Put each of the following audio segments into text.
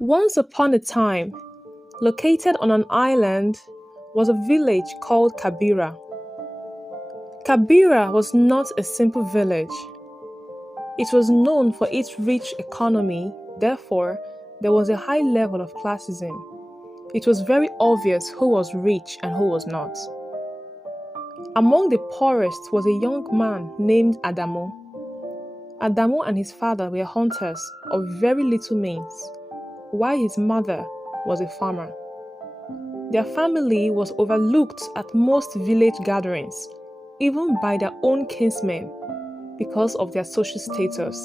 Once upon a time, located on an island, was a village called Kabira. Kabira was not a simple village. It was known for its rich economy, therefore, there was a high level of classism. It was very obvious who was rich and who was not. Among the poorest was a young man named Adamu. Adamu and his father were hunters of very little means, while his mother was a farmer. Their family was overlooked at most village gatherings, even by their own kinsmen, because of their social status.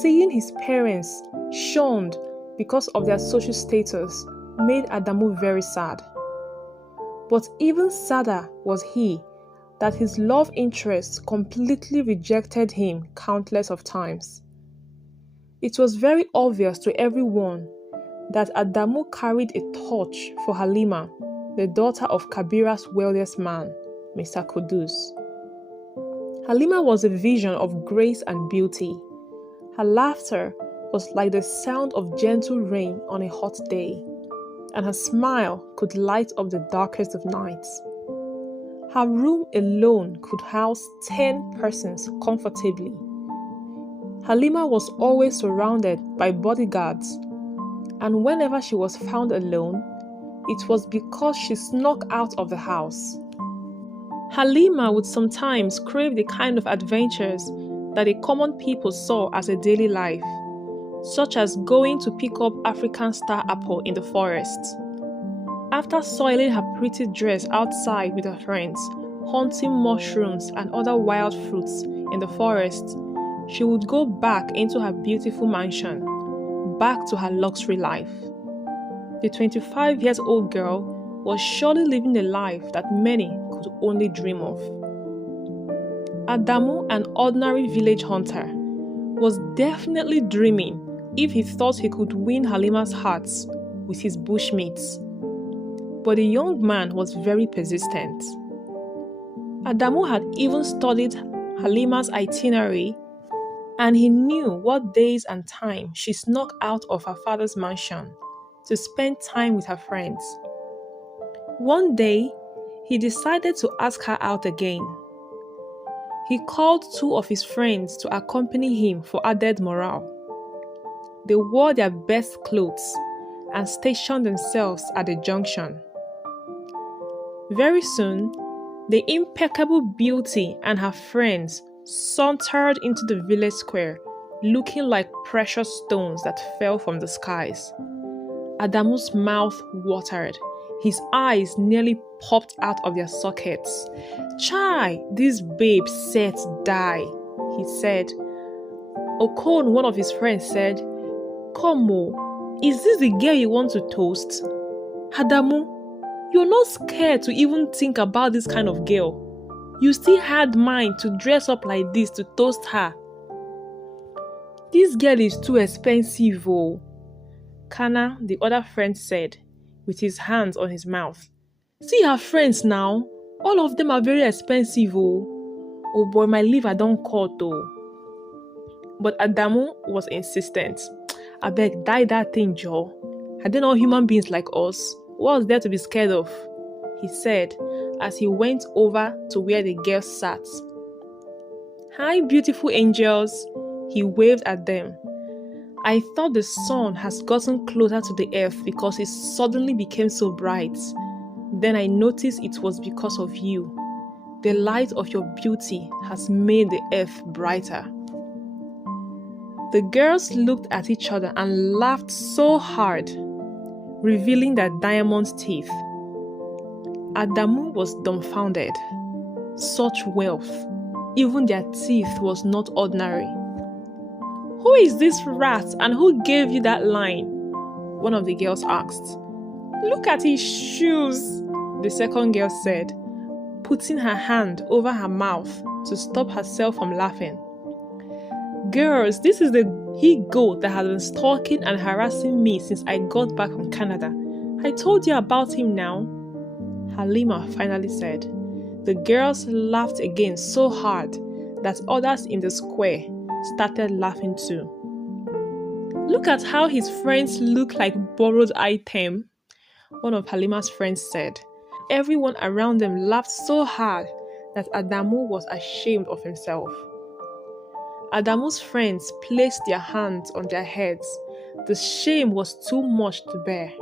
Seeing his parents shunned because of their social status made Adamu very sad. But even sadder was he that his love interest completely rejected him countless of times. It was very obvious to everyone that Adamu carried a torch for Halima, the daughter of Kabira's wealthiest man, Mr. Kudus. Halima was a vision of grace and beauty. Her laughter was like the sound of gentle rain on a hot day, and her smile could light up the darkest of nights. Her room alone could house 10 persons comfortably. Halima was always surrounded by bodyguards, and whenever she was found alone, it was because she snuck out of the house. Halima would sometimes crave the kind of adventures that the common people saw as a daily life, such as going to pick up African star apple in the forest. After soiling her pretty dress outside with her friends, hunting mushrooms and other wild fruits in the forest, she would go back into her beautiful mansion, back to her luxury life. The 25-year-old girl was surely living a life that many could only dream of. Adamu, an ordinary village hunter, was definitely dreaming if he thought he could win Halima's hearts with his bushmates. But the young man was very persistent. Adamu had even studied Halima's itinerary, and he knew what days and time she snuck out of her father's mansion to spend time with her friends. One day, he decided to ask her out again. He called 2 of his friends to accompany him for added morale. They wore their best clothes and stationed themselves at the junction. Very soon, the impeccable beauty and her friends sauntered into the village square, looking like precious stones that fell from the skies. Adamu's mouth watered. His eyes nearly popped out of their sockets. "Chai, this babe set die," he said. Okon, one of his friends, said, "Come o, is this the girl you want to toast? Adamu, you're not scared to even think about this kind of girl. You still had mind to dress up like this to toast her." "This girl is too expensive oh," Kana, the other friend, said, with his hands on his mouth. "See her friends now. All of them are very expensive oh. Oh boy, my liver don't cut oh." But Adamu was insistent. "Abeg, die that thing, Joe. Are they not human beings like us? What's there to be scared of?" he said as he went over to where the girls sat. "Hi, beautiful angels," he waved at them. "I thought the sun has gotten closer to the earth because it suddenly became so bright. Then I noticed it was because of you. The light of your beauty has made the earth brighter." The girls looked at each other and laughed so hard, revealing their diamond teeth. Adamu was dumbfounded. Such wealth, even their teeth, was not ordinary. "Who is this rat and who gave you that line?" one of the girls asked. "Look at his shoes," the second girl said, putting her hand over her mouth to stop herself from laughing. "Girls, this is the he-goat that has been stalking and harassing me since I got back from Canada. I told you about him now," Halima finally said. The girls laughed again so hard that others in the square started laughing too. Look at how his friends look like borrowed item, one of Halima's friends said. Everyone around them laughed so hard that Adamu was ashamed of himself. Adamu's friends placed their hands on their heads. The shame was too much to bear.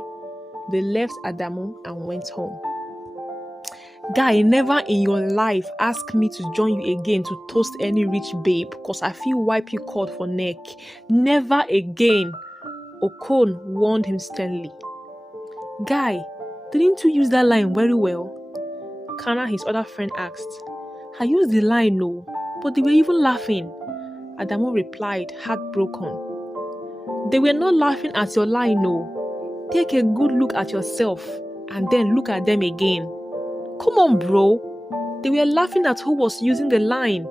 They left Adamu and went home. Guy, never in your life ask me to join you again to toast any rich babe cause I feel wipe you cord for neck. Never again, Okon warned him sternly. Guy, didn't you use that line very well? Kana, his other friend, asked. I used the line, no, but they were even laughing. Adamu replied, heartbroken. They were not laughing at your line, no. Take a good look at yourself and then look at them again. Come on, bro. They were laughing at who was using the line.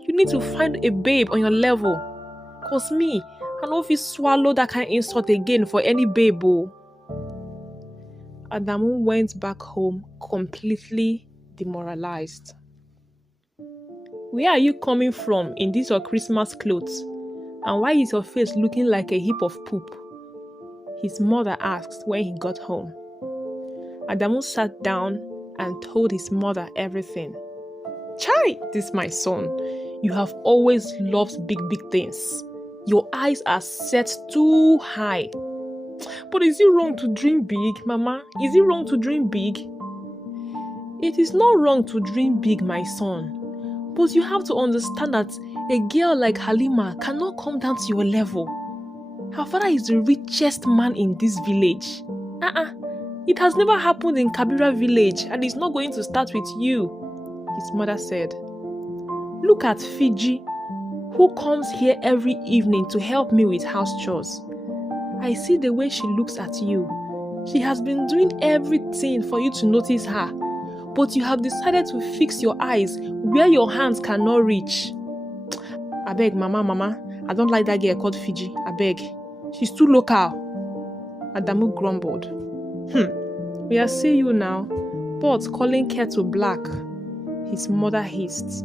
You need to find a babe on your level. Cause me, I know if you swallow that kind of insult again for any babe, oh. Adamu went back home completely demoralized. Where are you coming from in these your Christmas clothes? And why is your face looking like a heap of poop? His mother asked when he got home. Adamu sat down and told his mother everything. Chai, this my son. You have always loved big things. Your eyes are set too high. But is it wrong to dream big, Mama? Is it wrong to dream big? It is not wrong to dream big, my son. But you have to understand that a girl like Halima cannot come down to your level. Her father is the richest man in this village. It has never happened in Kabira village and it's not going to start with you, his mother said. Look at Fiji, who comes here every evening to help me with house chores. I see the way she looks at you. She has been doing everything for you to notice her, but you have decided to fix your eyes where your hands cannot reach. Abeg, Mama, I don't like that girl called Fiji. Abeg, she's too local. Adamu grumbled. We are see you now, but calling kettle black, his mother hissed.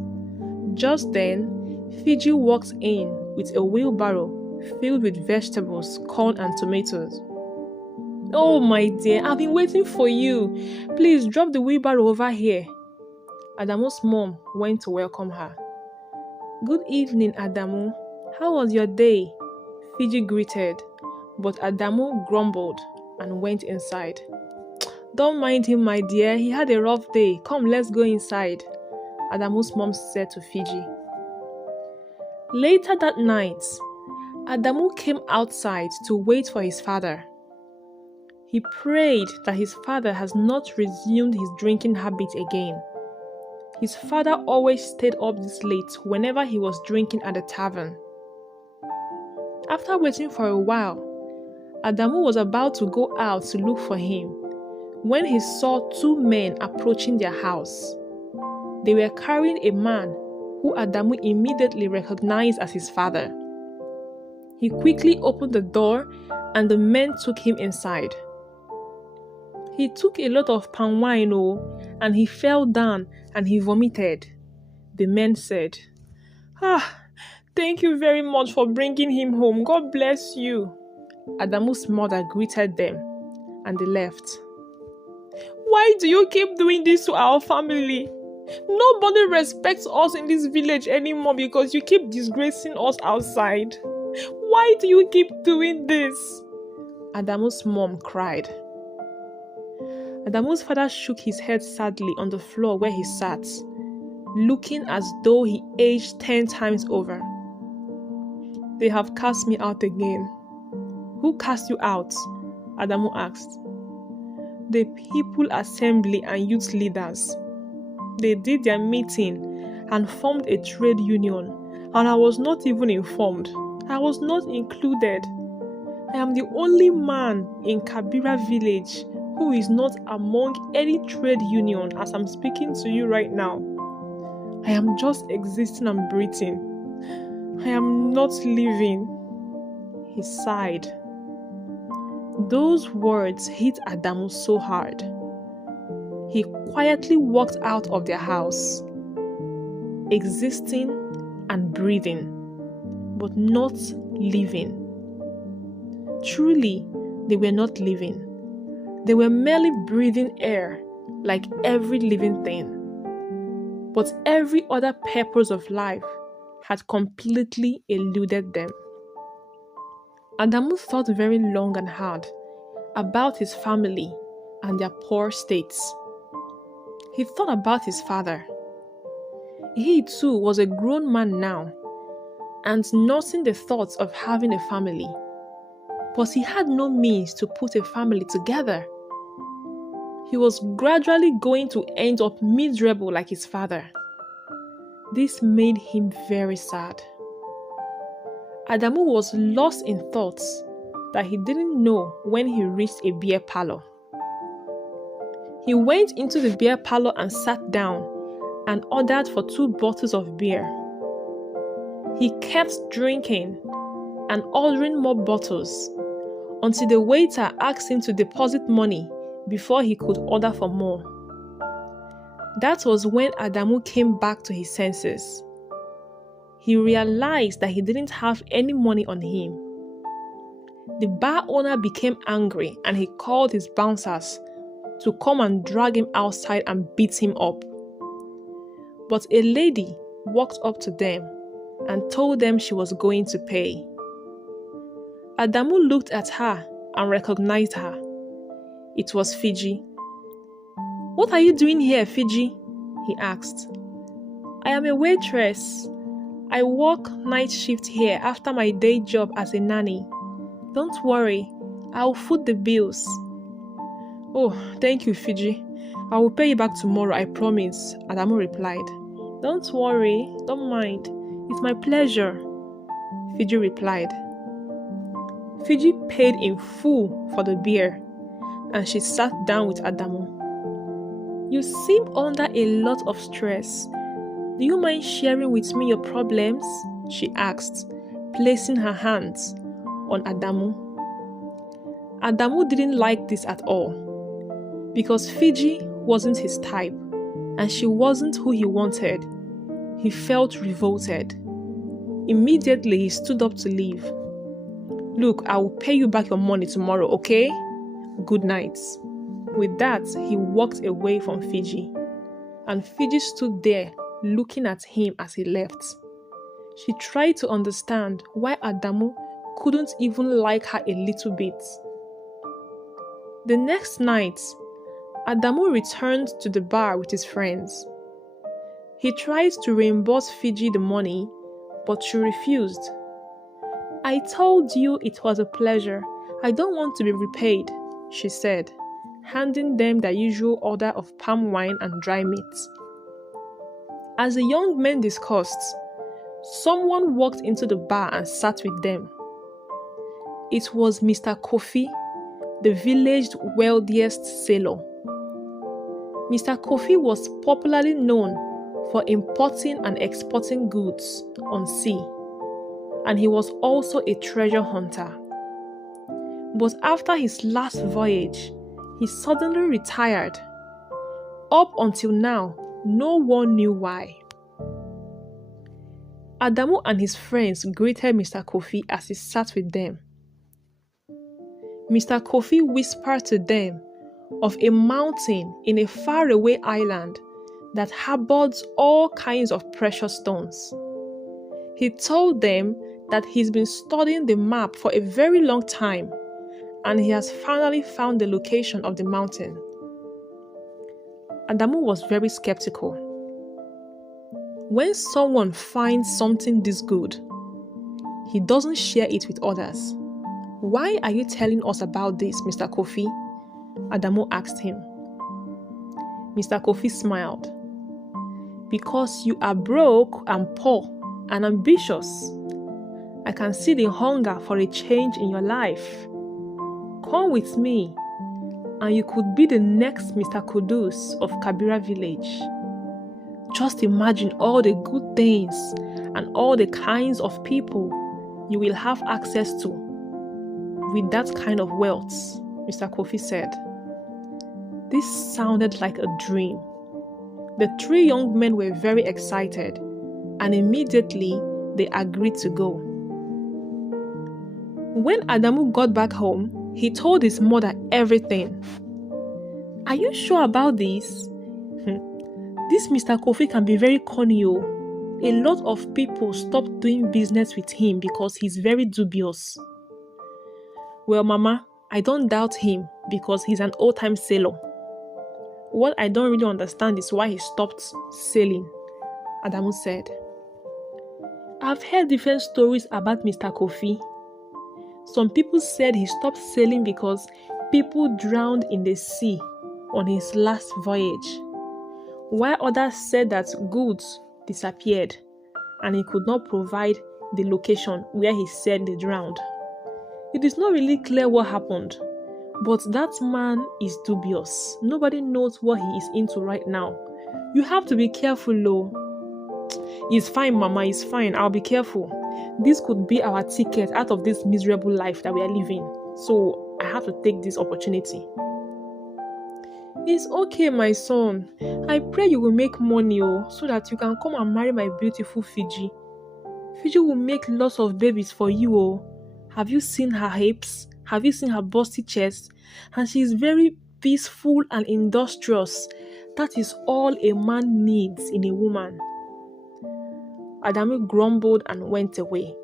Just then, Fiji walked in with a wheelbarrow filled with vegetables, corn and tomatoes. Oh my dear, I've been waiting for you. Please drop the wheelbarrow over here. Adamu's mom went to welcome her. Good evening, Adamu. How was your day? Fiji greeted, but Adamu grumbled and went inside. Don't mind him, my dear. He had a rough day. Come, let's go inside, Adamu's mom said to Fiji. Later that night, Adamu came outside to wait for his father. He prayed that his father has not resumed his drinking habit again. His father always stayed up this late whenever he was drinking at the tavern. After waiting for a while, Adamu was about to go out to look for him when he saw two men approaching their house. They were carrying a man who Adamu immediately recognized as his father. He quickly opened the door and the men took him inside. He took a lot of palm wine, and he fell down and he vomited. The men said, Thank you very much for bringing him home. God bless you. Adamu's mother greeted them and they left. Why do you keep doing this to our family? Nobody respects us in this village anymore because you keep disgracing us outside. Why do you keep doing this? Adamu's mom cried. Adamu's father shook his head sadly on the floor where he sat, looking as though he aged 10 times over. They have cast me out again. Who cast you out? Adamu asked. The People Assembly and youth leaders. They did their meeting and formed a trade union, and I was not even informed. I was not included. I am the only man in Kabira village who is not among any trade union as I'm speaking to you right now. I am just existing and breathing. I am not living. He sighed. Those words hit Adamu so hard. He quietly walked out of their house, existing and breathing, but not living. Truly, they were not living. They were merely breathing air like every living thing. But every other purpose of life had completely eluded them. Adamu thought very long and hard about his family and their poor states. He thought about his father. He too was a grown man now and nursing the thoughts of having a family. But he had no means to put a family together. He was gradually going to end up miserable like his father. This made him very sad. Adamu was lost in thoughts that he didn't know when he reached a beer parlor. He went into the beer parlor and sat down and ordered for 2 bottles of beer. He kept drinking and ordering more bottles until the waiter asked him to deposit money before he could order for more. That was when Adamu came back to his senses. He realized that he didn't have any money on him. The bar owner became angry and he called his bouncers to come and drag him outside and beat him up. But a lady walked up to them and told them she was going to pay. Adamu looked at her and recognized her. It was Fiji. "What are you doing here, Fiji?" he asked. "I am a waitress. I work night shift here after my day job as a nanny. Don't worry, I'll foot the bills." "Oh, thank you, Fiji. I will pay you back tomorrow, I promise," Adamu replied. "Don't worry, don't mind. It's my pleasure," Fiji replied. Fiji paid in full for the beer, and she sat down with Adamu. "You seem under a lot of stress. Do you mind sharing with me your problems?" she asked, placing her hands on Adamu. Adamu didn't like this at all, because Fiji wasn't his type, and she wasn't who he wanted. He felt revolted. Immediately, he stood up to leave. "Look, I will pay you back your money tomorrow, okay? Good night." With that, he walked away from Fiji, and Fiji stood there looking at him as he left. She tried to understand why Adamu couldn't even like her a little bit. The next night, Adamu returned to the bar with his friends. He tried to reimburse Fiji the money, but she refused. "I told you it was a pleasure. I don't want to be repaid," she said, handing them their usual order of palm wine and dry meat. As the young men discussed, someone walked into the bar and sat with them. It was Mr. Kofi, the village's wealthiest sailor. Mr. Kofi was popularly known for importing and exporting goods on sea, and he was also a treasure hunter. But after his last voyage, he suddenly retired. Up until now, no one knew why. Adamu and his friends greeted Mr. Kofi as he sat with them. Mr. Kofi whispered to them of a mountain in a faraway island that harbors all kinds of precious stones. He told them that he's been studying the map for a very long time, and he has finally found the location of the mountain. Adamu was very skeptical. When someone finds something this good, he doesn't share it with others. "Why are you telling us about this, Mr. Kofi?" Adamu asked him. Mr. Kofi smiled. "Because you are broke and poor and ambitious. I can see the hunger for a change in your life. Come with me, and you could be the next Mr. Kudus of Kabira village. Just imagine all the good things and all the kinds of people you will have access to with that kind of wealth," Mr. Kofi said. This sounded like a dream. The 3 young men were very excited, and immediately they agreed to go. When Adamu got back home, he told his mother everything. "Are you sure about this? This Mr. Kofi can be very cunning. A lot of people stopped doing business with him because he's very dubious." "Well, Mama, I don't doubt him because he's an old-time sailor. What I don't really understand is why he stopped sailing," Adamu said. "I've heard different stories about Mr. Kofi. Some people said he stopped sailing because people drowned in the sea on his last voyage, while others said that goods disappeared and he could not provide the location where he said they drowned. It is not really clear what happened, but that man is dubious. Nobody knows what he is into right now. You have to be careful, though." "It's fine, Mama, it's fine. I'll be careful. This could be our ticket out of this miserable life that we are living. So I have to take this opportunity." "It's okay, my son. I pray you will make money so that you can come and marry my beautiful Fiji. Fiji will make lots of babies for you. Have you seen her hips? Have you seen her busty chest? And she is very peaceful and industrious. That is all a man needs in a woman." Adamu grumbled and went away.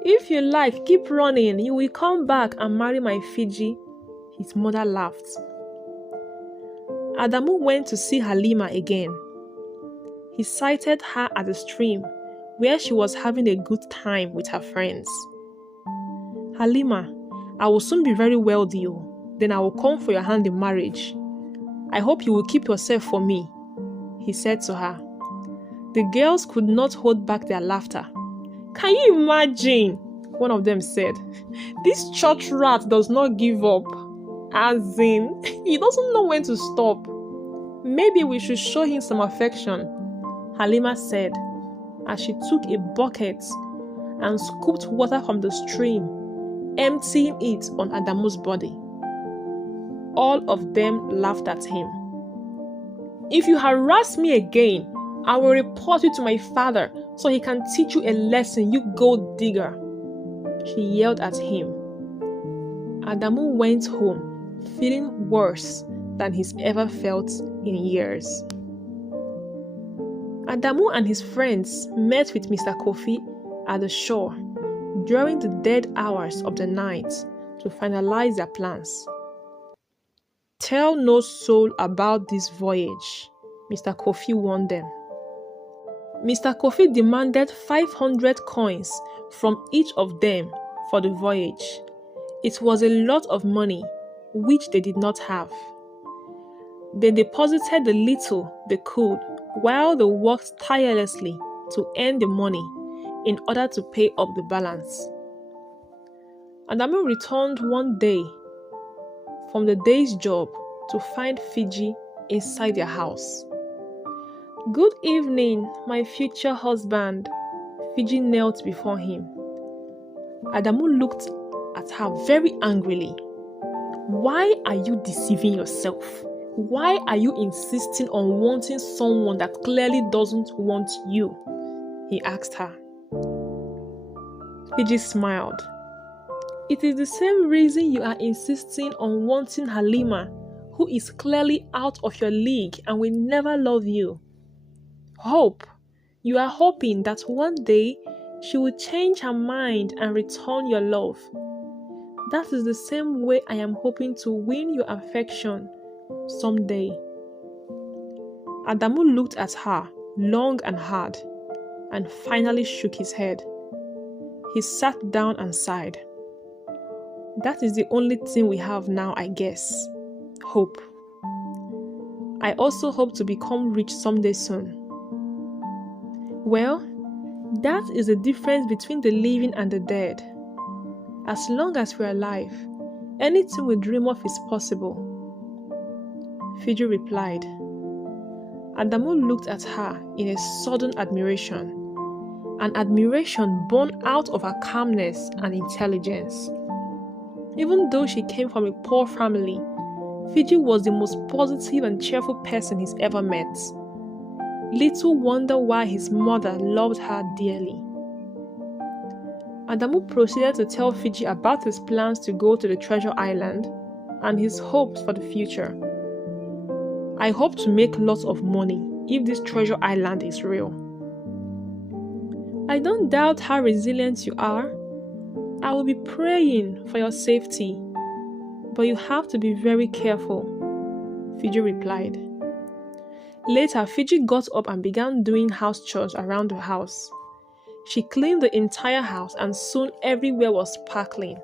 "If you like, keep running. You will come back and marry my Fiji," his mother laughed. Adamu went to see Halima again. He sighted her at the stream where she was having a good time with her friends. "Halima, I will soon be very wealthy. Then I will come for your hand in marriage. I hope you will keep yourself for me," he said to her. The girls could not hold back their laughter. "Can you imagine?" one of them said. "This church rat does not give up. As in, he doesn't know when to stop. Maybe we should show him some affection," Halima said as she took a bucket and scooped water from the stream, emptying it on Adamu's body. All of them laughed at him. "If you harass me again, I will report you to my father so he can teach you a lesson, you gold digger," she yelled at him. Adamu went home feeling worse than he's ever felt in years. Adamu and his friends met with Mr. Kofi at the shore during the dead hours of the night to finalize their plans. "Tell no soul about this voyage," Mr. Kofi warned them. Mr. Kofi demanded 500 coins from each of them for the voyage. It was a lot of money, which they did not have. They deposited the little they could while they worked tirelessly to earn the money in order to pay up the balance. Adamu returned one day from the day's job to find Fiji inside their house. "Good evening, my future husband," Fiji knelt before him. Adamu looked at her very angrily. "Why are you deceiving yourself? Why are you insisting on wanting someone that clearly doesn't want you?" he asked her. Fiji smiled. "It is the same reason you are insisting on wanting Halima, who is clearly out of your league and will never love you. Hope. You are hoping that one day she will change her mind and return your love. That is the same way I am hoping to win your affection someday." Adamu looked at her long and hard and finally shook his head. He sat down and sighed. "That is the only thing we have now, I guess. Hope. I also hope to become rich someday soon." "Well, that is the difference between the living and the dead. As long as we're alive, anything we dream of is possible," Fiji replied. Adamu looked at her in a sudden admiration, an admiration born out of her calmness and intelligence. Even though she came from a poor family, Fiji was the most positive and cheerful person he's ever met. Little wonder why his mother loved her dearly. Adamu proceeded to tell Fiji about his plans to go to the treasure island and his hopes for the future. I hope to make lots of money if this treasure island is real. I don't doubt how resilient you are. I will be praying for your safety, but you have to be very careful, Fiji replied. Later, Fiji got up and began doing house chores around the house. She cleaned the entire house and soon everywhere was sparkling.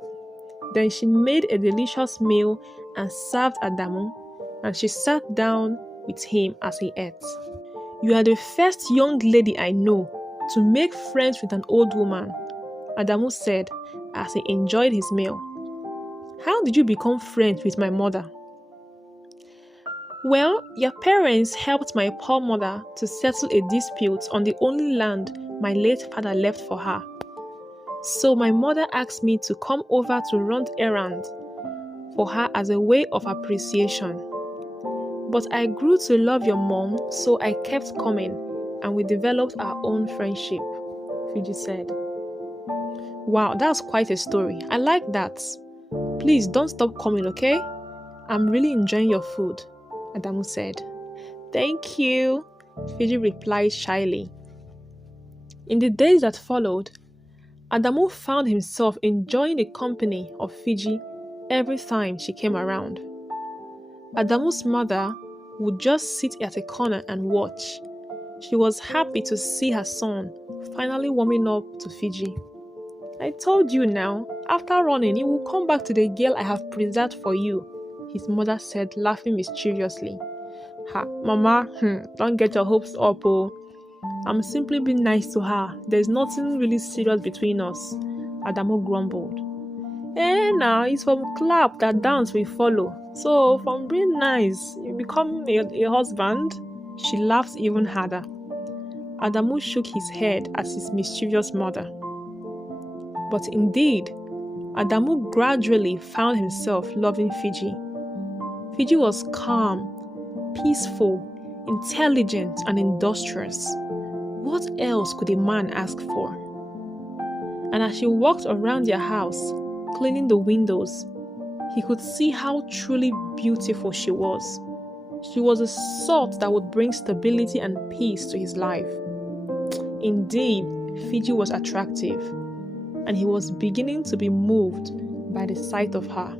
Then she made a delicious meal and served Adamu, and she sat down with him as he ate. You are the first young lady I know to make friends with an old woman, Adamu said as he enjoyed his meal. How did you become friends with my mother? Well, your parents helped my poor mother to settle a dispute on the only land my late father left for her. So my mother asked me to come over to run errands for her as a way of appreciation. But I grew to love your mom, so I kept coming and we developed our own friendship, Fiji said. Wow, that's quite a story. I like that. Please don't stop coming, okay? I'm really enjoying your food, Adamu said. Thank you, Fiji replied shyly. In the days that followed, Adamu found himself enjoying the company of Fiji every time she came around. Adamu's mother would just sit at a corner and watch. She was happy to see her son finally warming up to Fiji. I told you now, after running, you will come back to the girl I have preserved for you, his mother said, laughing mischievously. Ha, Mama, don't get your hopes up, oh. I'm simply being nice to her. There's nothing really serious between us, Adamu grumbled. Now it's from clap that dance we follow. So from being nice, you become a husband? She laughed even harder. Adamu shook his head at his mischievous mother. But indeed, Adamu gradually found himself loving Fiji. Fiji was calm, peaceful, intelligent, and industrious. What else could a man ask for? And as she walked around their house, cleaning the windows, he could see how truly beautiful she was. She was the sort that would bring stability and peace to his life. Indeed, Fiji was attractive, and he was beginning to be moved by the sight of her.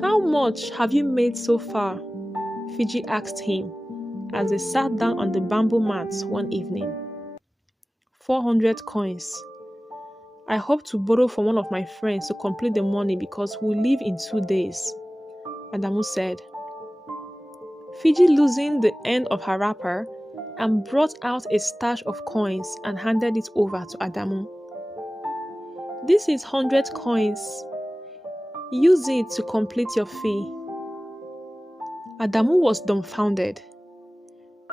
How much have you made so far? Fiji asked him as they sat down on the bamboo mats one evening. 400 coins. I hope to borrow from one of my friends to complete the money because we leave in 2 days, Adamu said. Fiji loosened the end of her wrapper and brought out a stash of coins and handed it over to Adamu. This is 100 coins. Use it to complete your fee. Adamu was dumbfounded.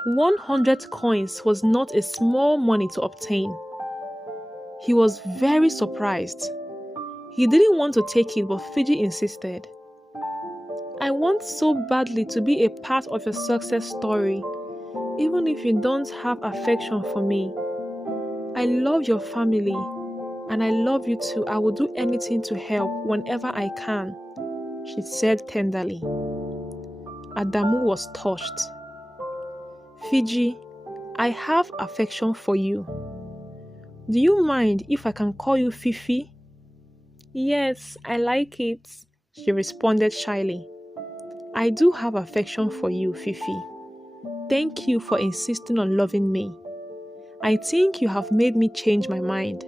100 coins was not a small money to obtain. He was very surprised. He didn't want to take it, but Fiji insisted. I want so badly to be a part of your success story, even if you don't have affection for me. I love your family, and I love you too. I will do anything to help whenever I can, she said tenderly. Adamu was touched. Fiji, I have affection for you. Do you mind if I can call you Fifi? Yes, I like it, she responded shyly. I do have affection for you, Fifi. Thank you for insisting on loving me. I think you have made me change my mind.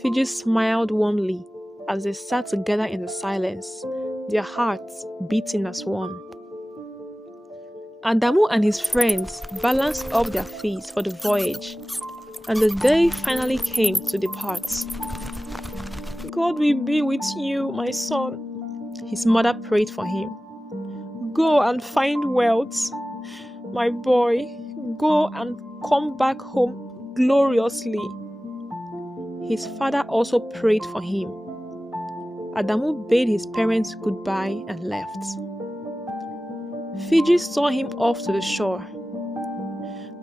Fiji smiled warmly as they sat together in the silence, their hearts beating as one. Adamu and his friends balanced up their feet for the voyage, and the day finally came to depart. God will be with you, my son, his mother prayed for him. Go and find wealth, my boy. Go and come back home gloriously. His father also prayed for him. Adamu bade his parents goodbye and left. Fiji saw him off to the shore.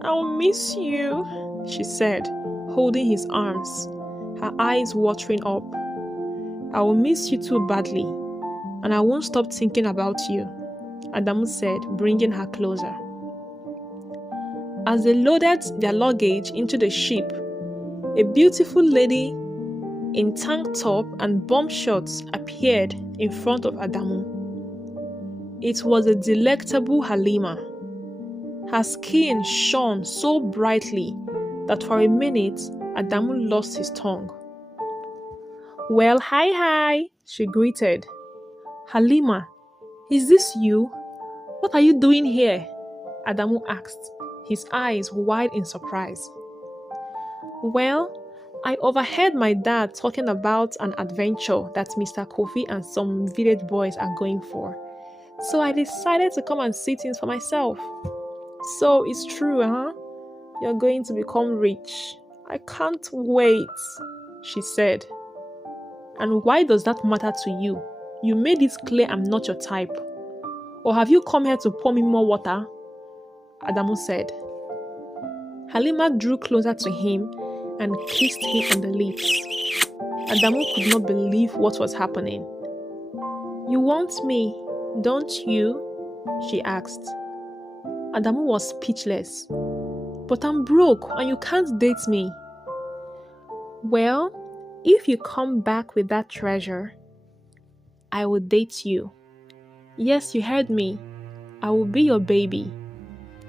I'll miss you, she said, holding his arms, her eyes watering up. "I will miss you too badly, and I won't stop thinking about you," Adamu said, bringing her closer. As they loaded their luggage into the ship, a beautiful lady in tank top and bomb shorts appeared in front of Adamu. It was a delectable Halima. Her skin shone so brightly that for a minute, Adamu lost his tongue. "Well, hi, she greeted. "Halima, is this you? What are you doing here?" Adamu asked, his eyes wide in surprise. "Well, I overheard my dad talking about an adventure that Mr. Kofi and some village boys are going for. So I decided to come and see things for myself." "So it's true, huh? You're going to become rich. I can't wait," she said. "And why does that matter to you? You made it clear I'm not your type. Or have you come here to pour me more water?" Adamu said. Halima drew closer to him and kissed him on the lips. Adamu could not believe what was happening. "You want me, don't you?" she asked. Adamu was speechless. "But I'm broke and you can't date me." "Well, if you come back with that treasure, I will date you. Yes, you heard me. I will be your baby.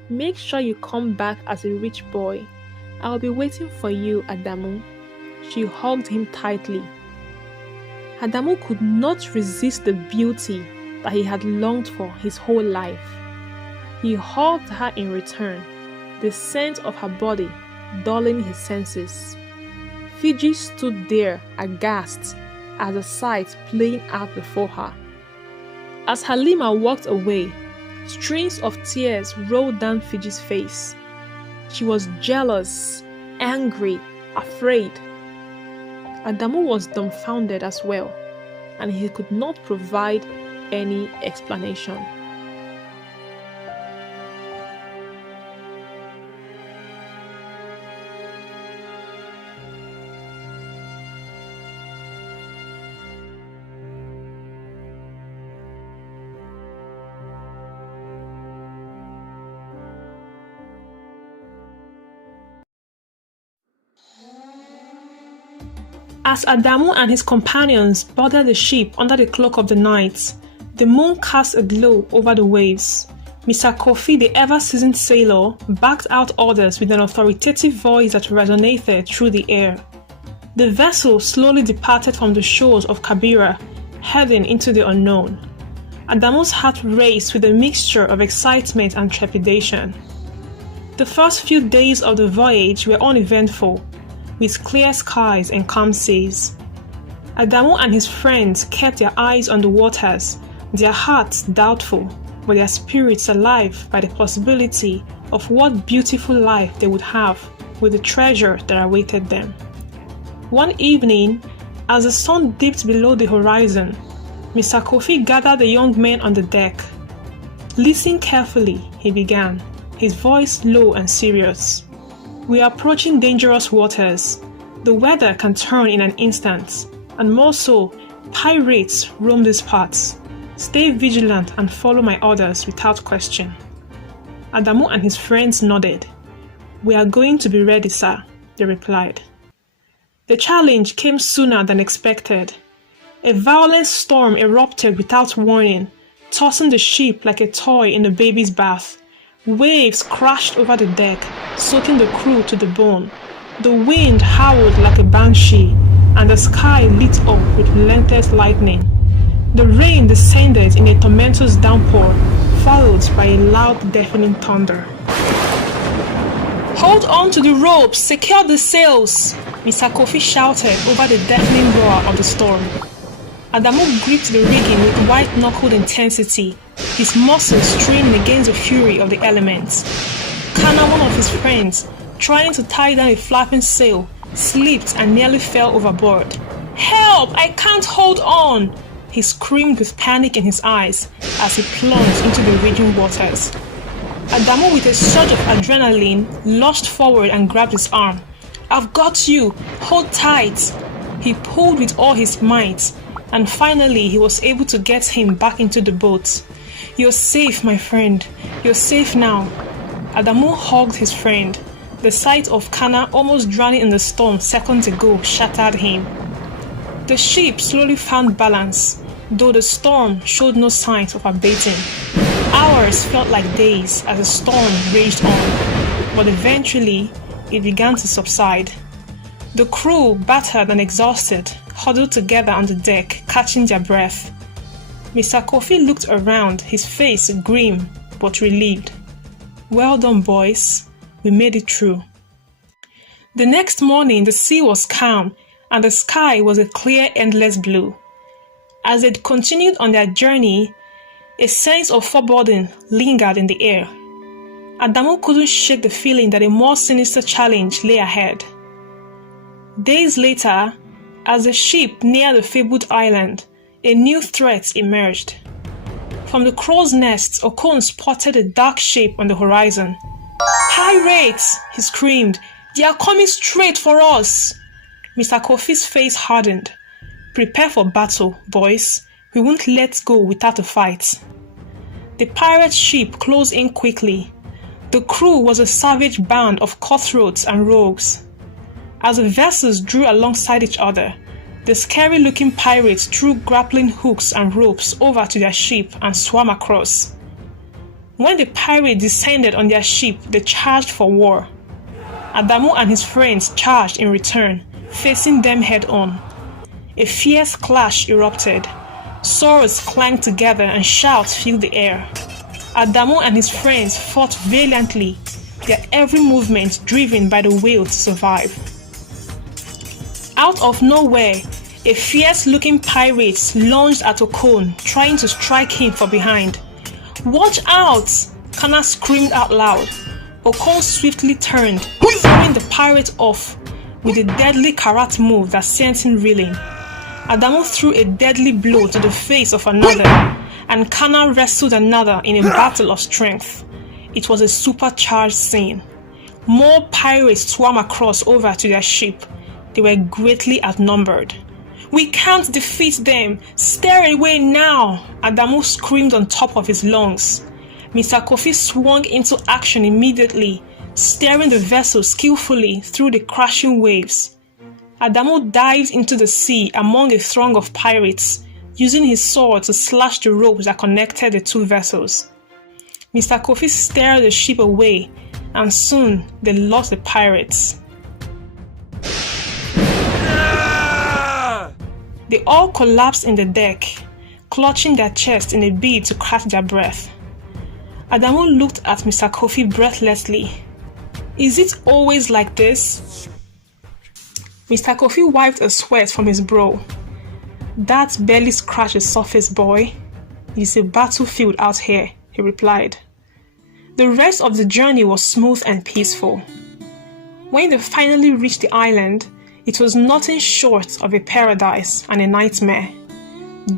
Make sure you come back as a rich boy. I'll be waiting for you, Adamu." She hugged him tightly. Adamu could not resist the beauty that he had longed for his whole life. He hugged her in return, the scent of her body dulling his senses. Fiji stood there aghast at the sight playing out before her. As Halima walked away, strings of tears rolled down Fiji's face. She was jealous, angry, afraid. Adamu was dumbfounded as well, and he could not provide any explanation. As Adamu and his companions boarded the ship under the cloak of the night, the moon cast a glow over the waves. Mr. Kofi, the ever-seasoned sailor, barked out orders with an authoritative voice that resonated through the air. The vessel slowly departed from the shores of Kabira, heading into the unknown. Adamu's heart raced with a mixture of excitement and trepidation. The first few days of the voyage were uneventful, with clear skies and calm seas. Adamu and his friends kept their eyes on the waters, their hearts doubtful, but their spirits alive by the possibility of what beautiful life they would have with the treasure that awaited them. One evening, as the sun dipped below the horizon, Mr. Kofi gathered the young men on the deck. "Listen carefully," he began, his voice low and serious. "We are approaching dangerous waters. The weather can turn in an instant, and more so, pirates roam these parts. Stay vigilant and follow my orders without question." Adamu and his friends nodded. "We are going to be ready, sir," they replied. The challenge came sooner than expected. A violent storm erupted without warning, tossing the ship like a toy in a baby's bath. Waves crashed over the deck, soaking the crew to the bone. The wind howled like a banshee, and the sky lit up with relentless lightning. The rain descended in a tormentousness downpour, followed by a loud, deafening thunder. "Hold on to the ropes! Secure the sails!" Mr. Kofi shouted over the deafening roar of the storm. Adamu gripped the rigging with white-knuckled intensity, his muscles straining against the fury of the elements. Kana, one of his friends, trying to tie down a flapping sail, slipped and nearly fell overboard. "Help! I can't hold on!" he screamed with panic in his eyes as he plunged into the raging waters. Adamu, with a surge of adrenaline, lurched forward and grabbed his arm. I've got you! Hold tight!" He pulled with all his might, and finally he was able to get him back into the boat. "You're safe, my friend. You're safe now." Adamu hugged his friend. The sight of Kana almost drowning in the storm seconds ago shattered him. The ship slowly found balance, though the storm showed no signs of abating. Hours felt like days as the storm raged on, but eventually it began to subside. The crew, battered and exhausted, huddled together on the deck, catching their breath. Mr. Kofi looked around, his face grim but relieved. "Well done, boys. We made it through." The next morning, the sea was calm and the sky was a clear, endless blue. As they continued on their journey, a sense of foreboding lingered in the air. Adamu couldn't shake the feeling that a more sinister challenge lay ahead. Days later, as the ship neared the fabled island, a new threat emerged. From the crow's nest, Okon spotted a dark shape on the horizon. "Pirates!" he screamed. "They are coming straight for us!" Mr. Kofi's face hardened. "Prepare for battle, boys. We won't let go without a fight." The pirate ship closed in quickly. The crew was a savage band of cutthroats and rogues. As the vessels drew alongside each other, the scary-looking pirates threw grappling hooks and ropes over to their ship and swam across. When the pirates descended on their ship, they charged for war. Adamu and his friends charged in return, facing them head-on. A fierce clash erupted. Swords clanged together and shouts filled the air. Adamu and his friends fought valiantly, their every movement driven by the will to survive. Out of nowhere, a fierce-looking pirate lunged at Okon, trying to strike him from behind. "Watch out!" Kana screamed out loud. Okon swiftly turned, throwing the pirate off with a deadly karate move that sent him reeling. Adamu threw a deadly blow to the face of another, and Kana wrestled another in a battle of strength. It was a supercharged scene. More pirates swam across over to their ship. They were greatly outnumbered. "We can't defeat them! Steer away now!" Adamu screamed on top of his lungs. Mr. Kofi swung into action immediately, steering the vessel skillfully through the crashing waves. Adamu dived into the sea among a throng of pirates, using his sword to slash the ropes that connected the two vessels. Mr. Kofi steered the ship away, and soon they lost the pirates. They all collapsed in the deck, clutching their chests in a bid to catch their breath. Adamu looked at Mr. Kofi breathlessly. "Is it always like this?" Mr. Kofi wiped a sweat from his brow. "That barely scratched the surface, boy. It's a battlefield out here," he replied. The rest of the journey was smooth and peaceful. When they finally reached the island, it was nothing short of a paradise and a nightmare.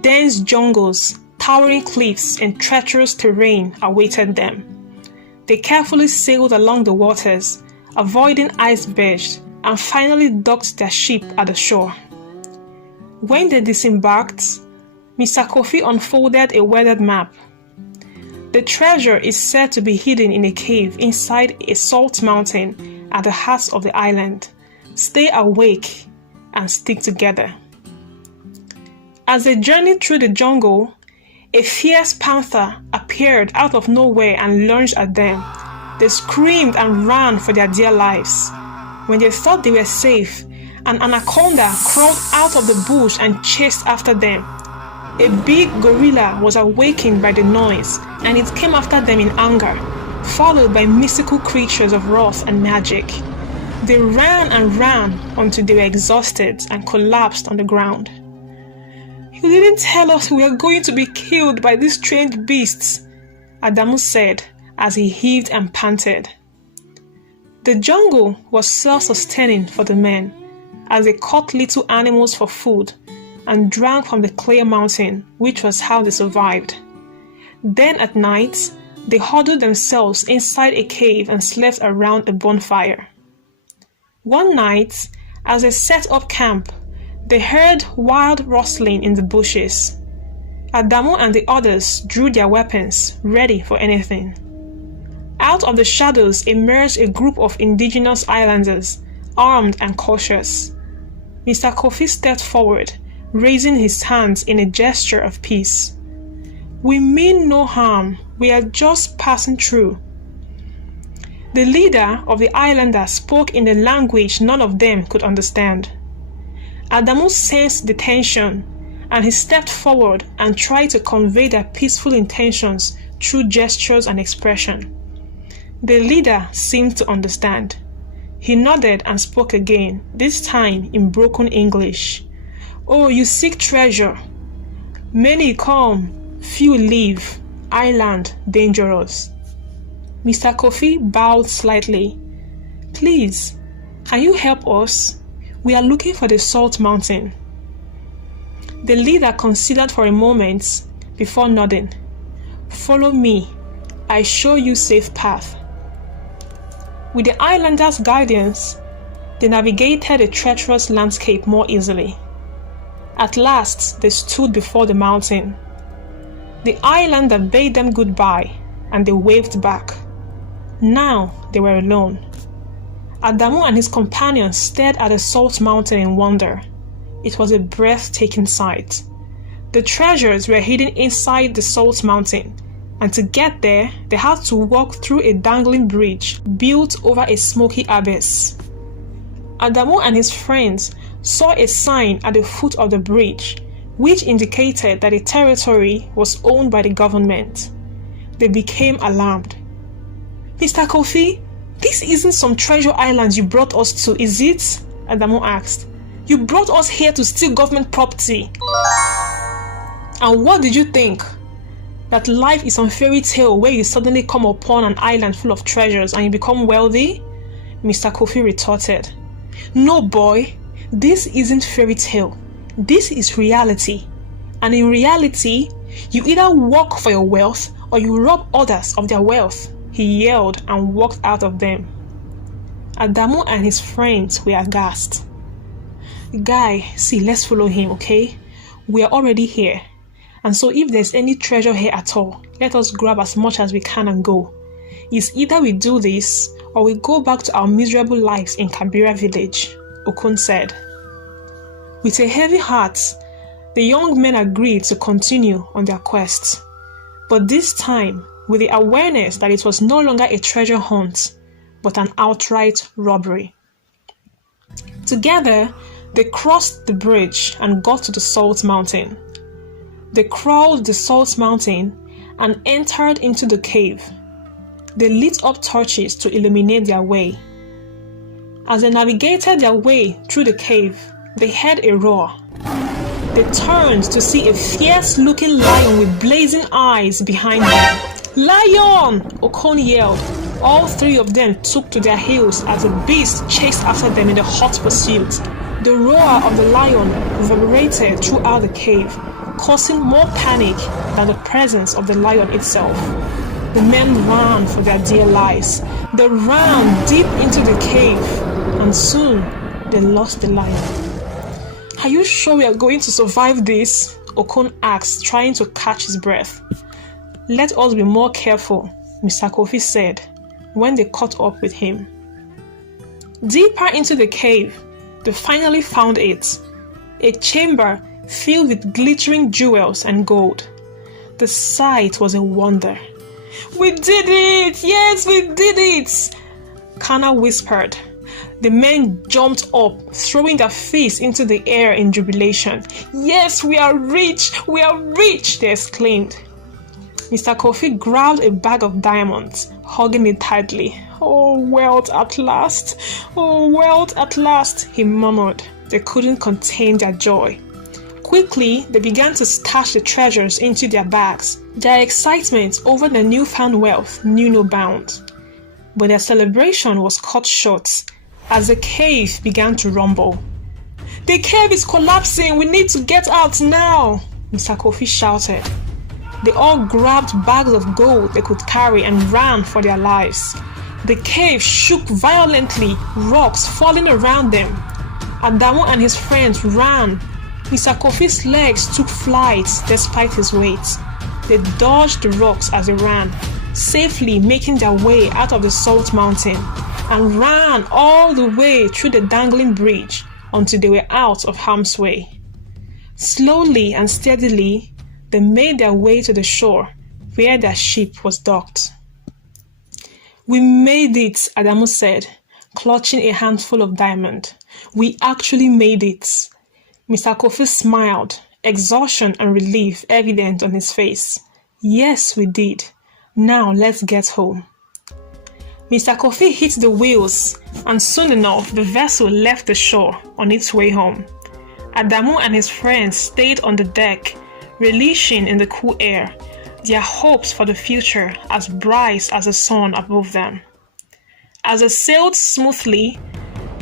Dense jungles, towering cliffs, and treacherous terrain awaited them. They carefully sailed along the waters, avoiding icebergs, and finally docked their ship at the shore. When they disembarked, Mr. Kofi unfolded a weathered map. The treasure is said to be hidden in a cave inside a salt mountain at the heart of the island. Stay awake and stick together. As they journeyed through the jungle, a fierce panther appeared out of nowhere and lunged at them. They screamed and ran for their dear lives. When they thought they were safe, an anaconda crawled out of the bush and chased after them. A big gorilla was awakened by the noise, and it came after them in anger, followed by mystical creatures of wrath and magic. They ran and ran until they were exhausted and collapsed on the ground. "You didn't tell us we were going to be killed by these strange beasts," Adamu said as he heaved and panted. The jungle was self-sustaining for the men, as they caught little animals for food and drank from the clear mountain, which was how they survived. Then at night, they huddled themselves inside a cave and slept around a bonfire. One night, as they set up camp, they heard wild rustling in the bushes. Adamu and the others drew their weapons, ready for anything. Out of the shadows emerged a group of indigenous islanders, armed and cautious. Mr. Kofi stepped forward, raising his hands in a gesture of peace. "We mean no harm, we are just passing through." The leader of the islanders spoke in a language none of them could understand. Adamu sensed the tension, and he stepped forward and tried to convey their peaceful intentions through gestures and expression. The leader seemed to understand. He nodded and spoke again, this time in broken English. "Oh, you seek treasure. Many come, few leave. Island dangerous." Mr. Kofi bowed slightly. "Please, can you help us? We are looking for the Salt Mountain." The leader considered for a moment before nodding. "Follow me. I show you safe path." With the islanders' guidance, they navigated the treacherous landscape more easily. At last, they stood before the mountain. The islander bade them goodbye, and they waved back. Now they were alone. Adamu and his companions stared at the Salt Mountain in wonder. It was a breathtaking sight. The treasures were hidden inside the Salt Mountain, and to get there, they had to walk through a dangling bridge built over a smoky abyss. Adamu and his friends saw a sign at the foot of the bridge, which indicated that the territory was owned by the government. They became alarmed. "Mr. Kofi, this isn't some treasure island you brought us to, is it?" Adamu asked. "You brought us here to steal government property. And what did you think? That life is some fairy tale where you suddenly come upon an island full of treasures and you become wealthy?" Mr. Kofi retorted. "No, boy, this isn't fairy tale. This is reality. And in reality, you either work for your wealth or you rob others of their wealth," he yelled and walked out of them. Adamu and his friends were aghast. "Guy, see, let's follow him, okay? We are already here. And so if there's any treasure here at all, let us grab as much as we can and go. It's either we do this or we go back to our miserable lives in Kabira village," Okun said. With a heavy heart, the young men agreed to continue on their quest. But this time, with the awareness that it was no longer a treasure hunt, but an outright robbery. Together, they crossed the bridge and got to the Salt Mountain. They crawled the Salt Mountain and entered into the cave. They lit up torches to illuminate their way. As they navigated their way through the cave, they heard a roar. They turned to see a fierce-looking lion with blazing eyes behind them. "Lion!" Okon yelled. All three of them took to their heels as the beast chased after them in the hot pursuit. The roar of the lion reverberated throughout the cave, causing more panic than the presence of the lion itself. The men ran for their dear lives. They ran deep into the cave, and soon they lost the lion. "Are you sure we are going to survive this?" Okon asked, trying to catch his breath. "Let us be more careful," Mr. Kofi said when they caught up with him. Deeper into the cave, they finally found it. A chamber filled with glittering jewels and gold. The sight was a wonder. "We did it! Yes, we did it!" Kana whispered. The men jumped up, throwing their fists into the air in jubilation. "Yes, we are rich! We are rich!" they exclaimed. Mr. Kofi grabbed a bag of diamonds, hugging it tightly. "Oh, wealth at last! Oh, wealth at last!" he murmured. They couldn't contain their joy. Quickly, they began to stash the treasures into their bags. Their excitement over the newfound wealth knew no bounds. But their celebration was cut short as the cave began to rumble. "The cave is collapsing! We need to get out now!" Mr. Kofi shouted. They all grabbed bags of gold they could carry and ran for their lives. The cave shook violently, rocks falling around them. Adamu and his friends ran. Mr. Kofi's legs took flight despite his weight. They dodged the rocks as they ran, safely making their way out of the salt mountain, and ran all the way through the dangling bridge until they were out of harm's way. Slowly and steadily, they made their way to the shore where their ship was docked. "We made it," Adamu said, clutching a handful of diamond. "We actually made it." Mr. Kofi smiled, exhaustion and relief evident on his face. "Yes, we did. Now let's get home." Mr. Kofi hit the wheels, and soon enough the vessel left the shore on its way home. Adamu and his friends stayed on the deck, relishing in the cool air, their hopes for the future as bright as the sun above them. As they sailed smoothly,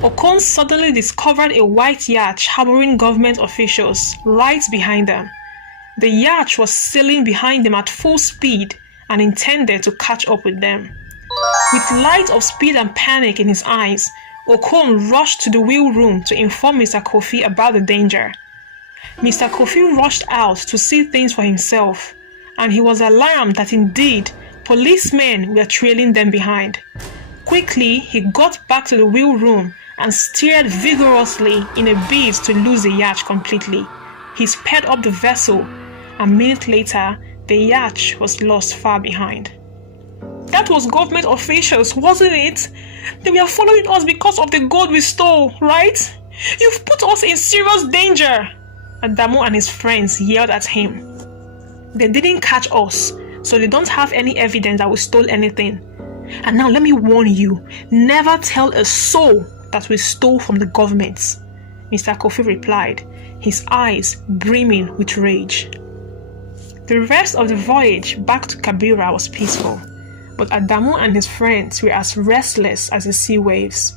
Okon suddenly discovered a white yacht harboring government officials right behind them. The yacht was sailing behind them at full speed and intended to catch up with them. With light of speed and panic in his eyes, Okon rushed to the wheel room to inform Mr. Kofi about the danger. Mr. Kofi rushed out to see things for himself, and he was alarmed that indeed policemen were trailing them behind. Quickly, he got back to the wheel room and steered vigorously in a bid to lose the yacht completely. He sped up the vessel. A minute later, the yacht was lost far behind. "That was government officials, wasn't it? They were following us because of the gold we stole, right? You've put us in serious danger!" Adamu and his friends yelled at him. "They didn't catch us, so they don't have any evidence that we stole anything. And now let me warn you, never tell a soul that we stole from the government," Mr. Kofi replied, his eyes brimming with rage. The rest of the voyage back to Kabira was peaceful, but Adamu and his friends were as restless as the sea waves.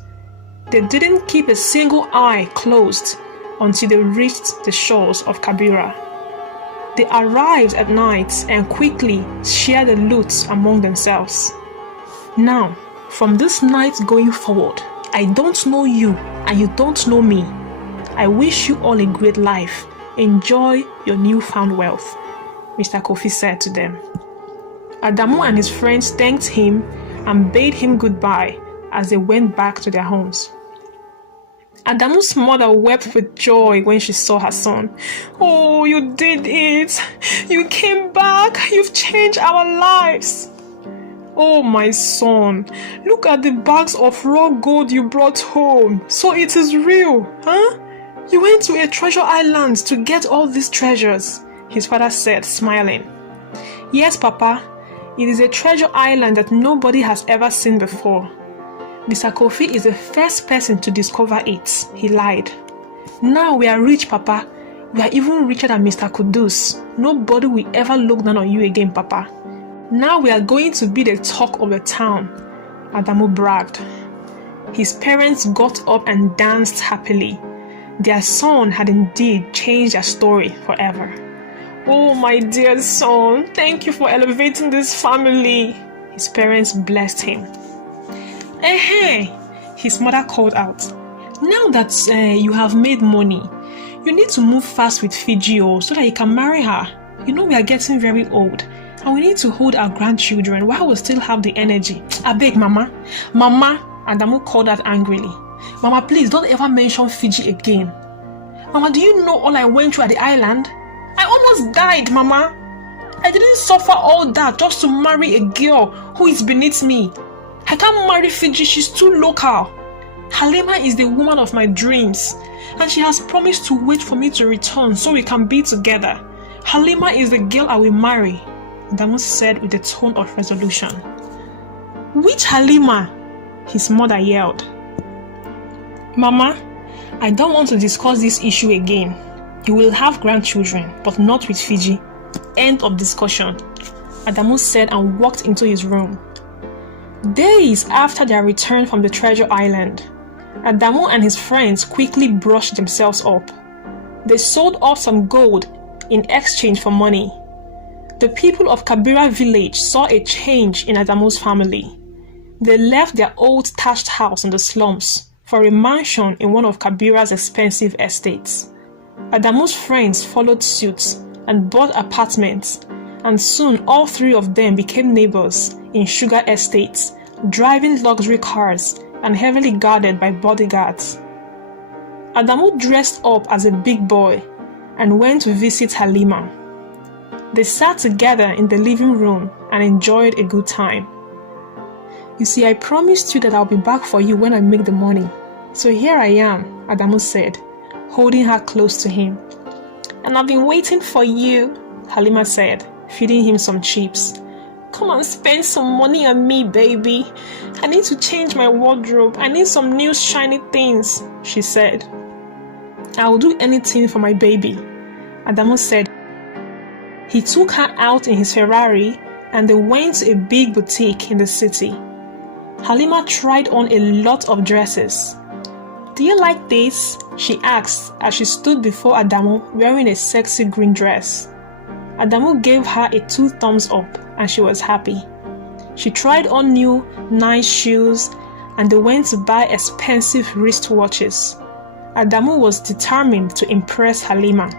They didn't keep a single eye closed until they reached the shores of Kabira. They arrived at night and quickly shared the loot among themselves. "Now, from this night going forward, I don't know you and you don't know me. I wish you all a great life. Enjoy your newfound wealth," Mr. Kofi said to them. Adamu and his friends thanked him and bade him goodbye as they went back to their homes. Adamu's mother wept with joy when she saw her son. "Oh, you did it! You came back! You've changed our lives!" "Oh, my son, look at the bags of raw gold you brought home. So it is real, huh? You went to a treasure island to get all these treasures," his father said, smiling. "Yes, Papa. It is a treasure island that nobody has ever seen before. Mr. Kofi is the first person to discover it," he lied. "Now we are rich, Papa. We are even richer than Mr. Kudus. Nobody will ever look down on you again, Papa. Now we are going to be the talk of the town," Adamu bragged. His parents got up and danced happily. Their son had indeed changed their story forever. "Oh, my dear son, thank you for elevating this family," his parents blessed him. "Hey," his mother called out. "Now that you have made money, you need to move fast with Fiji so that you can marry her. You know we are getting very old, and we need to hold our grandchildren while we still have the energy. I beg, Mama." "Mama," Adamu called out angrily. "Mama, please don't ever mention Fiji again. Mama, do you know all I went through at the island? I almost died, Mama. I didn't suffer all that just to marry a girl who is beneath me. I can't marry Fiji, she's too local. Halima is the woman of my dreams, and she has promised to wait for me to return so we can be together. Halima is the girl I will marry," Adamu said with a tone of resolution. "Which Halima?" his mother yelled. "Mama, I don't want to discuss this issue again. You will have grandchildren, but not with Fiji. End of discussion," Adamu said and walked into his room. Days after their return from the treasure island, Adamu and his friends quickly brushed themselves up. They sold off some gold in exchange for money. The people of Kabira village saw a change in Adamu's family. They left their old thatched house in the slums for a mansion in one of Kabira's expensive estates. Adamu's friends followed suit and bought apartments, and soon all three of them became neighbors in sugar estates, driving luxury cars and heavily guarded by bodyguards. Adamu dressed up as a big boy and went to visit Halima. They sat together in the living room and enjoyed a good time. "You see, I promised you that I'll be back for you when I make the money. So here I am," Adamu said, holding her close to him. "And I've been waiting for you," Halima said, feeding him some chips. "Come and spend some money on me, baby. I need to change my wardrobe. I need some new shiny things," she said. "I will do anything for my baby," Adamu said. He took her out in his Ferrari and they went to a big boutique in the city. Halima tried on a lot of dresses. "Do you like this?" she asked as she stood before Adamu wearing a sexy green dress. Adamu gave her a 2 thumbs up and she was happy. She tried on new, nice shoes and they went to buy expensive wristwatches. Adamu was determined to impress Halima.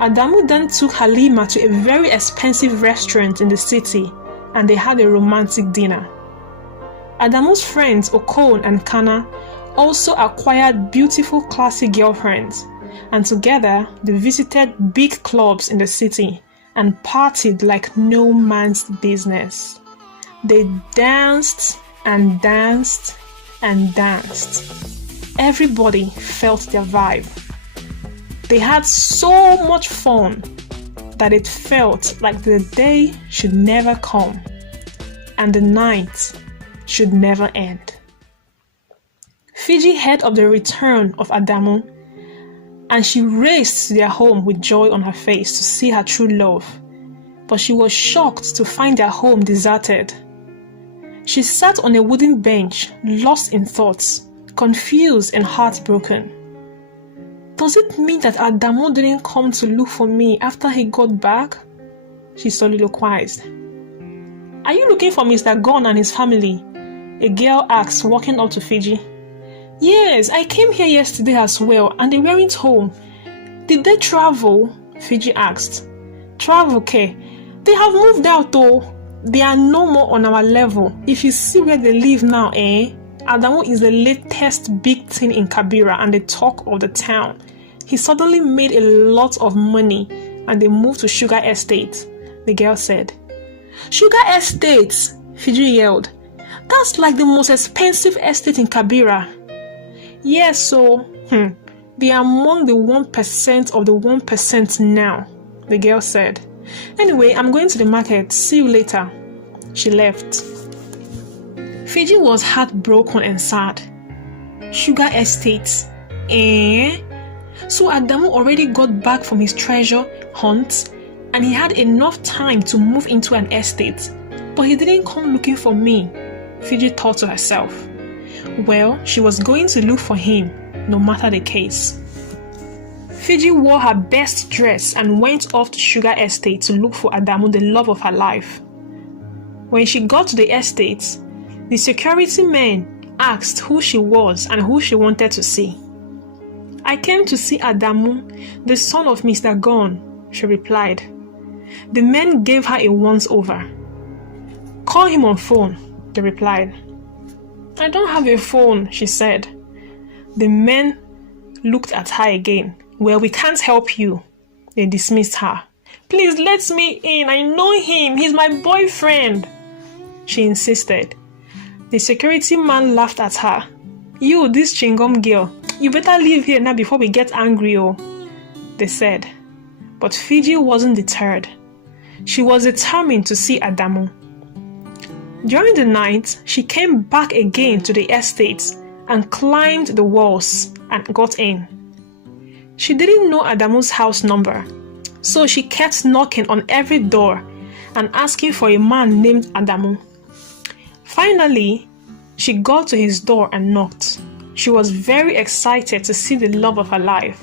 Adamu then took Halima to a very expensive restaurant in the city and they had a romantic dinner. Adamu's friends Okon and Kana also acquired beautiful classy girlfriends, and together they visited big clubs in the city and partied like no man's business. They danced and danced and danced. Everybody felt their vibe. They had so much fun that it felt like the day should never come and the night should never end. Fiji heard of the return of Adamu and she raced to their home with joy on her face to see her true love, but she was shocked to find their home deserted. She sat on a wooden bench, lost in thoughts, confused and heartbroken. "Does it mean that Adamu didn't come to look for me after he got back?" she soliloquized. "Are you looking for Mr. Gon and his family?" a girl asked, walking up to Fiji. "Yes, I came here yesterday as well and they weren't home." "Did they travel?" Fiji asked. "Travel, Ke? They have moved out though. They are no more on our level. If you see where they live now, Adamu is the latest big thing in Kabira and the talk of the town. He suddenly made a lot of money and they moved to Sugar Estate," the girl said. "Sugar Estates?" Fiji yelled. "That's like the most expensive estate in Kabira." "Yes, so, they are among the 1% of the 1% now," the girl said. "Anyway, I'm going to the market. See you later." She left. Fiji was heartbroken and sad. Sugar Estates? So Adamu already got back from his treasure hunt and he had enough time to move into an estate, but he didn't come looking for me, Fiji thought to herself. Well, she was going to look for him, no matter the case. Fiji wore her best dress and went off to Sugar Estate to look for Adamu, the love of her life. When she got to the estate, the security men asked who she was and who she wanted to see. "I came to see Adamu, the son of Mr. Gon," she replied. The men gave her a once-over. "Call him on phone," they replied. "I don't have a phone," she said. The men looked at her again. "Well, we can't help you." They dismissed her. "Please let me in. I know him. He's my boyfriend," she insisted. The security man laughed at her. "You, this chingom girl, you better leave here now before we get angry, oh," they said. But Fiji wasn't deterred. She was determined to see Adamu. During the night, she came back again to the estate and climbed the walls and got in. She didn't know Adamu's house number, so she kept knocking on every door and asking for a man named Adamu. Finally, she got to his door and knocked. She was very excited to see the love of her life.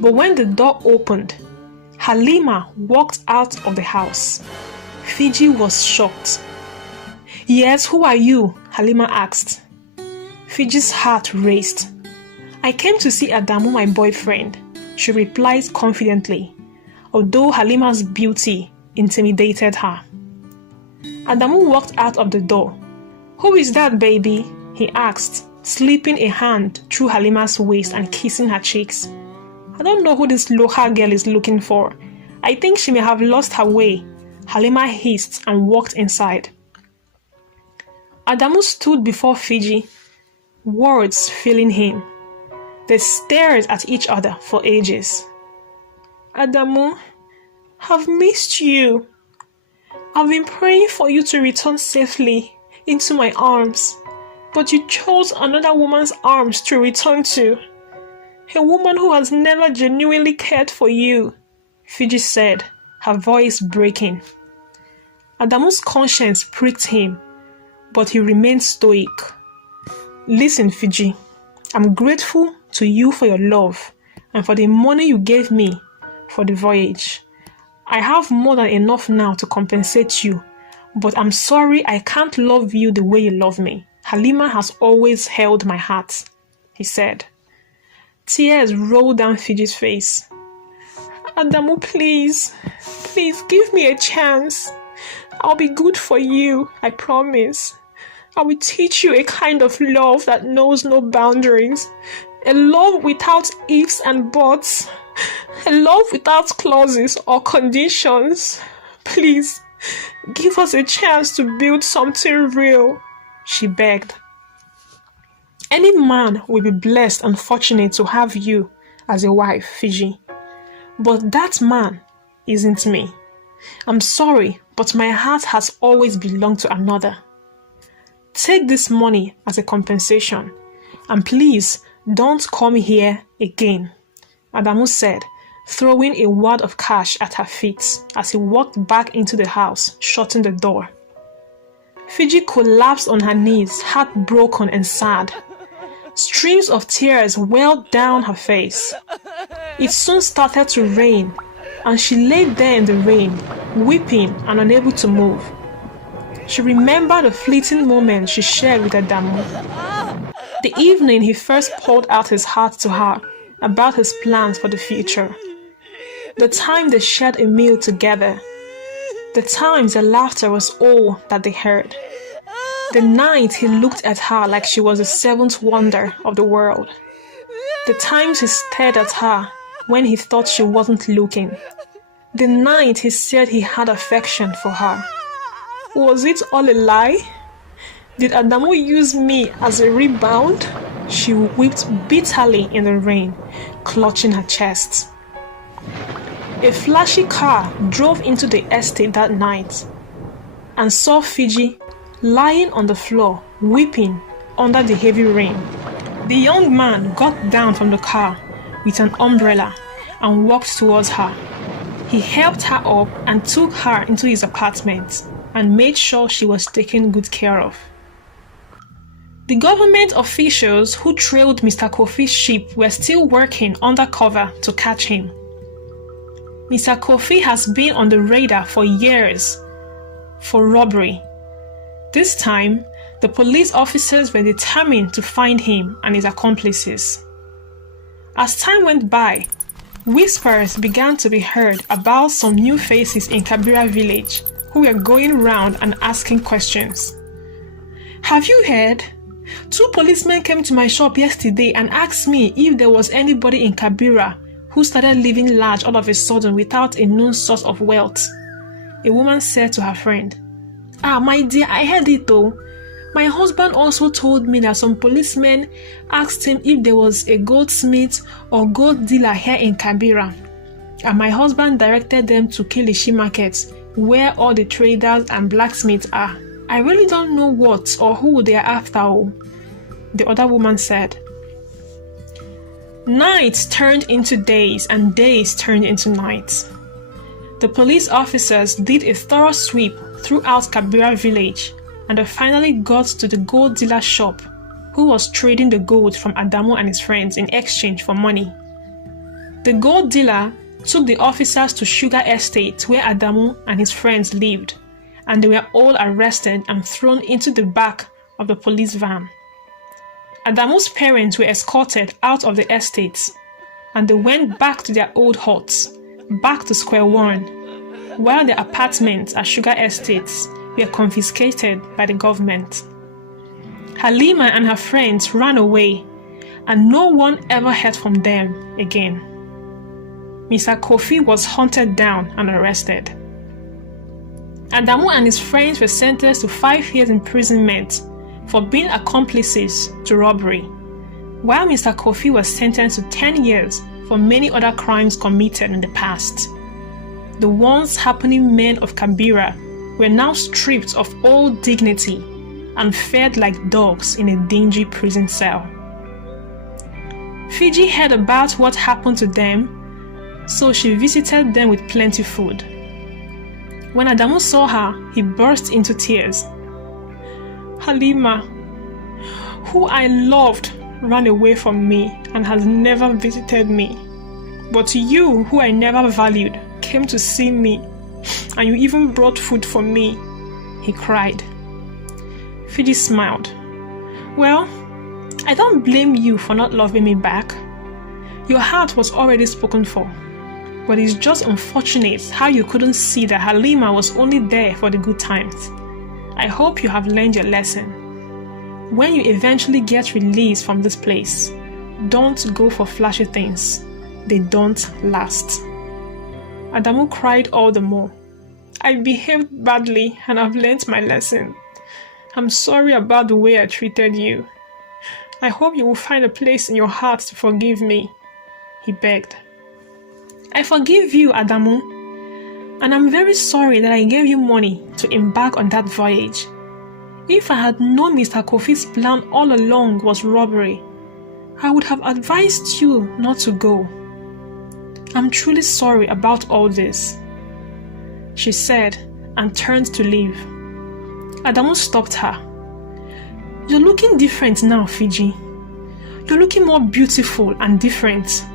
But when the door opened, Halima walked out of the house. Fiji was shocked. Yes, who are you? Halima asked. Fiji's heart raced. I came to see Adamu, my boyfriend, she replied confidently, although Halima's beauty intimidated her. Adamu walked out of the door. Who is that, baby? He asked, slipping a hand through Halima's waist and kissing her cheeks. I don't know who this local girl is looking for. I think she may have lost her way, Halima hissed and walked inside. Adamu stood before Fiji, words filling him. They stared at each other for ages. Adamu, I've missed you. I've been praying for you to return safely into my arms, but you chose another woman's arms to return to. A woman who has never genuinely cared for you, Fiji said, her voice breaking. Adamu's conscience pricked him, but he remained stoic. Listen, Fiji, I'm grateful to you for your love and for the money you gave me for the voyage. I have more than enough now to compensate you, but I'm sorry I can't love you the way you love me. Halima has always held my heart, he said. Tears rolled down Fiji's face. Adamu, please give me a chance. I'll be good for you, I promise. I will teach you a kind of love that knows no boundaries. A love without ifs and buts. A love without clauses or conditions. Please, give us a chance to build something real, she begged. Any man will be blessed and fortunate to have you as a wife, Fiji. But that man isn't me. I'm sorry, but my heart has always belonged to another. Take this money as a compensation, and please don't come here again, Adamu said, throwing a wad of cash at her feet as he walked back into the house, shutting the door. Fiji collapsed on her knees, heartbroken and sad. Streams of tears welled down her face. It soon started to rain, and she lay there in the rain, weeping and unable to move. She remembered the fleeting moment she shared with Adamu. The evening he first poured out his heart to her about his plans for the future. The time they shared a meal together. The times their laughter was all that they heard. The night he looked at her like she was the seventh wonder of the world. The times he stared at her when he thought she wasn't looking. The night he said he had affection for her. Was it all a lie? Did Adamu use me as a rebound? She wept bitterly in the rain, clutching her chest. A flashy car drove into the estate that night and saw Fiji lying on the floor, weeping under the heavy rain. The young man got down from the car with an umbrella and walked towards her. He helped her up and took her into his apartment and made sure she was taken good care of. The government officials who trailed Mr. Kofi's ship were still working undercover to catch him. Mr. Kofi has been on the radar for years for robbery. This time, the police officers were determined to find him and his accomplices. As time went by, whispers began to be heard about some new faces in Kabira village who were going round and asking questions. Have you heard? 2 policemen came to my shop yesterday and asked me if there was anybody in Kabira who started living large all of a sudden without a known source of wealth. A woman said to her friend, my dear, I heard it though. My husband also told me that some policemen asked him if there was a goldsmith or gold dealer here in Kabira. And my husband directed them to Kilishi Market, where all the traders and blacksmiths are. I really don't know what or who they are after all, the other woman said. Nights turned into days and days turned into nights. The police officers did a thorough sweep throughout Kabira village and they finally got to the gold dealer shop who was trading the gold from Adamu and his friends in exchange for money. The gold dealer took the officers to Sugar Estate where Adamu and his friends lived and they were all arrested and thrown into the back of the police van. Adamu's parents were escorted out of the estates, and they went back to their old huts, back to square one, while their apartments at Sugar Estates were confiscated by the government. Halima and her friends ran away, and no one ever heard from them again. Mr. Kofi was hunted down and arrested. Adamu and his friends were sentenced to 5 years imprisonment for being accomplices to robbery, while Mr. Kofi was sentenced to 10 years for many other crimes committed in the past. The once happening men of Kibera were now stripped of all dignity and fed like dogs in a dingy prison cell. Fiji heard about what happened to them, so she visited them with plenty food. When Adamu saw her, he burst into tears. Halima, who I loved, ran away from me and has never visited me. But you, who I never valued, came to see me, and you even brought food for me, he cried. Fiji smiled. Well, I don't blame you for not loving me back. Your heart was already spoken for. But it's just unfortunate how you couldn't see that Halima was only there for the good times. I hope you have learned your lesson. When you eventually get released from this place, don't go for flashy things. They don't last. Adamu cried all the more. I behaved badly and I've learned my lesson. I'm sorry about the way I treated you. I hope you will find a place in your heart to forgive me, he begged. I forgive you, Adamu, and I'm very sorry that I gave you money to embark on that voyage. If I had known Mr. Kofi's plan all along was robbery, I would have advised you not to go. I'm truly sorry about all this, she said and turned to leave. Adamu stopped her. You're looking different now, Fiji. You're looking more beautiful and different.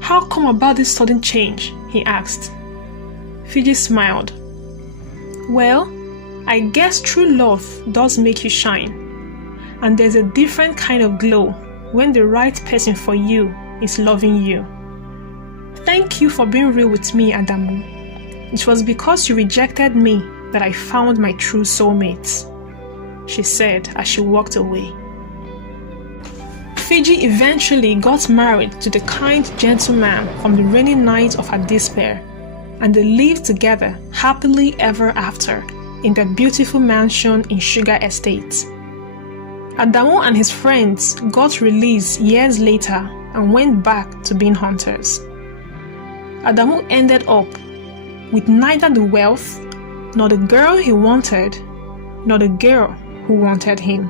How come about this sudden change? He asked. Fiji smiled. Well, I guess true love does make you shine. And there's a different kind of glow when the right person for you is loving you. Thank you for being real with me, Adamu. It was because you rejected me that I found my true soulmate, she said as she walked away. Fiji eventually got married to the kind gentleman from the rainy night of her despair, and they lived together happily ever after in their beautiful mansion in Sugar Estate. Adamu and his friends got released years later and went back to being hunters. Adamu ended up with neither the wealth, nor the girl he wanted, nor the girl who wanted him.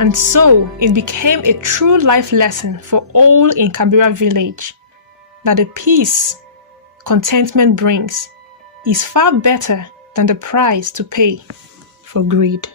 And so it became a true life lesson for all in Kibera village that the peace contentment brings is far better than the price to pay for greed.